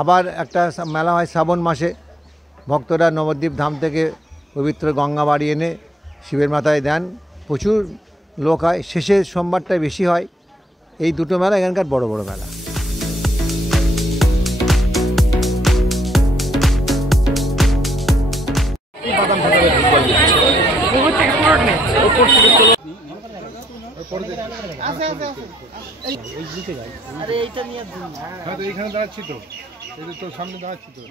আবার একটা মেলা হয় শ্রাবণ মাসে, ভক্তরা নবদ্বীপ ধাম থেকে পবিত্র গঙ্গা বাড়ি এনে শিবের মাথায় দেন, প্রচুর লোক হয়, শেষের সোমবারটাই বেশি হয়। এই দুটো মেলা এখানকার বড় বড় মেলা। এইখানে দাঁড়াচ্ছি তো, তোর সামনে দাঁড়াচ্ছি তো।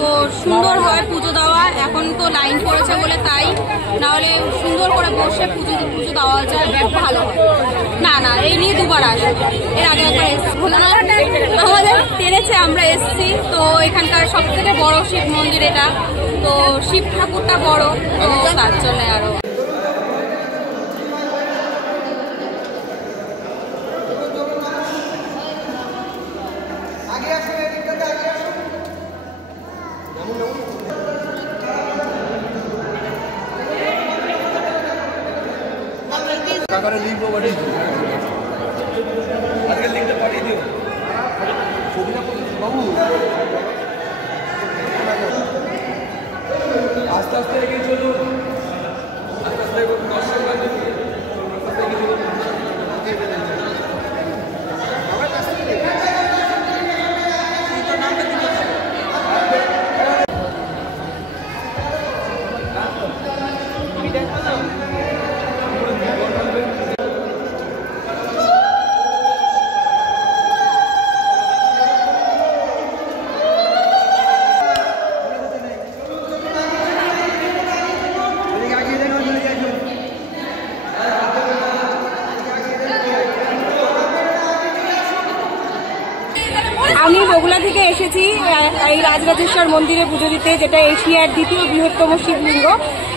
তো সুন্দর হয় পুজো দেওয়া, এখন তো লাইন পড়েছে বলে তাই, নাহলে সুন্দর করে বসে পুজো দেওয়া যায়, ভালো হয়। না না, এই নিয়ে দুবার আসে, এর আগে একবার আমাদের টেনেছে, আমরা এসছি। তো এখানকার সব থেকে বড় শিব মন্দির এটা, তো শিব ঠাকুরটা বড়, তো তার জন্য আরো আস্তে আস্তে এগিয়ে চলুন, আস্তে আস্তে দর্শক আমি বগুলা থেকে এসেছি এই রাজরাজেশ্বর মন্দিরে পুজো দিতে, যেটা এশিয়ার দ্বিতীয় বৃহত্তম শিবলিঙ্গ,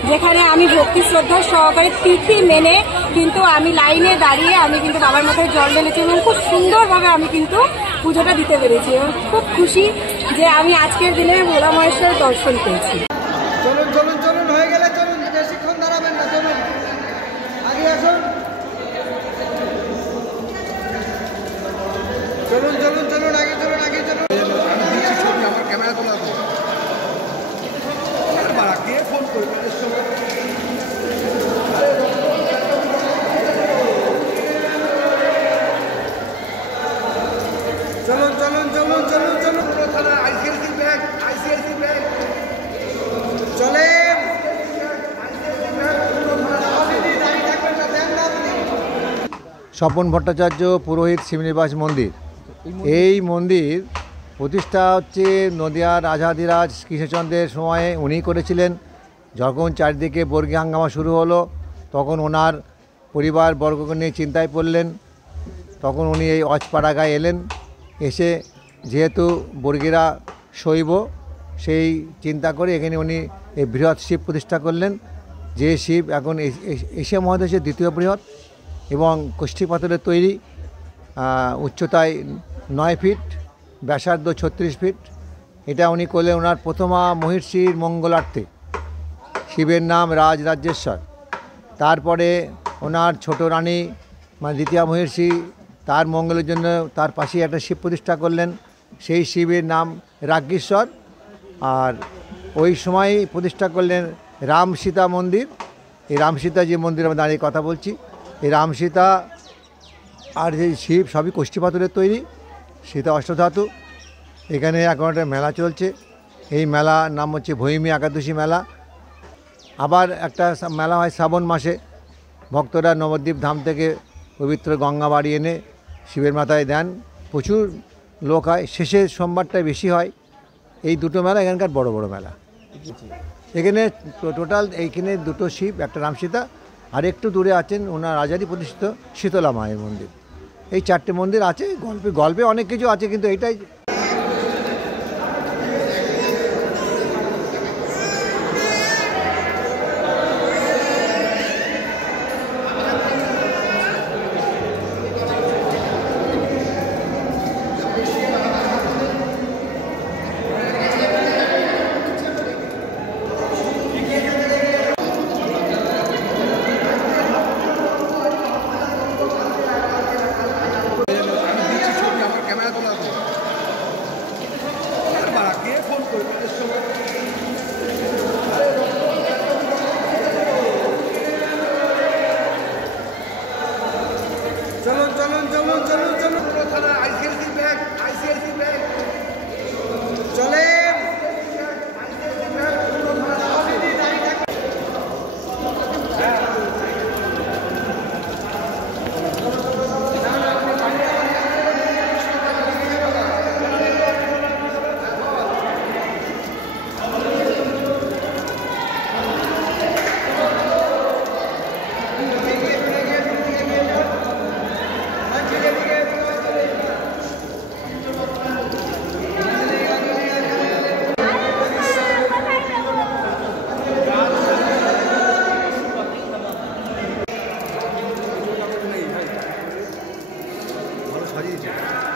যেখানে আমি ভক্তি শ্রদ্ধা সহকারে তিথি মেনে কিন্তু আমি লাইনে দাঁড়িয়ে আমি কিন্তু বাবার মাথায় জল ঢেলেছি এবং খুব সুন্দরভাবে আমি কিন্তু পুজোটা দিতে পেরেছি এবং খুব খুশি যে আমি আজকের দিনে ভোলা মহেশ্বরের দর্শন পেয়েছি। চলুন চলুন চলুন, হয়ে গেলে চলুন, বেশিক্ষণ দাঁড়াবেন না, চলুন আগে আসুন, চলুন চলুন চলুন, আগে চলুন আগে চলুন। আমার ক্যামেরা তোলা ফোন করবেন। চলুন চলুন চলুন চলুন চলুন, আইসিআইসি ব্যাংক, আইসিআইসি ব্যাংক চলেন। স্বপন ভট্টাচার্য পুরোহিত শ্রীনিবাস মন্দির। এই মন্দির প্রতিষ্ঠা হচ্ছে নদিয়ার রাজাধিরাজ কৃষ্ণচন্দ্রের সময়ে উনি করেছিলেন। যখন চারিদিকে বর্গী হাঙ্গামা শুরু হলো, তখন ওনার পরিবার বর্গকে নিয়ে চিন্তায় পড়লেন। তখন উনি এই অজপাড়াগায় এলেন, এসে যেহেতু বর্গীরা শৈব, সেই চিন্তা করে এখানে উনি এই বৃহৎ শিব প্রতিষ্ঠা করলেন, যে শিব এখন এশিয়া মহাদেশের দ্বিতীয় বৃহৎ এবং কষ্টি পাথরের তৈরি, উচ্চতায় 9 ফিট, ব্যাসার্ধ 36 ফিট। এটা উনি করলেন ওনার প্রথমা মহিষীর মঙ্গলার্থে। শিবের নাম রাজরাজেশ্বর। তারপরে ওনার ছোট রানী মানে দ্বিতীয় মহিষী, তার মঙ্গলের জন্য তার পাশে একটা শিব প্রতিষ্ঠা করলেন, সেই শিবের নাম রাজ্ঞেশ্বর। আর ওই সময় প্রতিষ্ঠা করলেন রাম সীতা মন্দির। এই রাম সীতা যে মন্দিরে আমরা দাঁড়িয়ে কথা বলছি, এই রাম সীতা আর যে শিব সবই কষ্টি পাথরের তৈরি, সীতা অষ্টধাতু। এখানে এখন একটা মেলা চলছে, এই মেলার নাম হচ্ছে ভৈমী একাদশী মেলা। আবার একটা মেলা হয় শ্রাবণ মাসে, ভক্তরা নবদ্বীপ ধাম থেকে পবিত্র গঙ্গা বাড়ি এনে শিবের মাথায় দেন, প্রচুর লোক হয়, শেষের সোমবারটায় বেশি হয়। এই দুটো মেলা এখানকার বড় বড় মেলা। এখানে টোটাল এইখানে দুটো শিব, একটা রামসীতা, আর একটু দূরে আছেন ওনার রাজারই প্রতিষ্ঠিত শীতলা মায়ের মন্দির। এই চারটে মন্দির আছে, গল্পে গল্পে অনেক কিছু আছে, কিন্তু এইটাই। চলুন চলুন চলুন চলুন চলুন চলেন। ভালো সাজিয়েছে।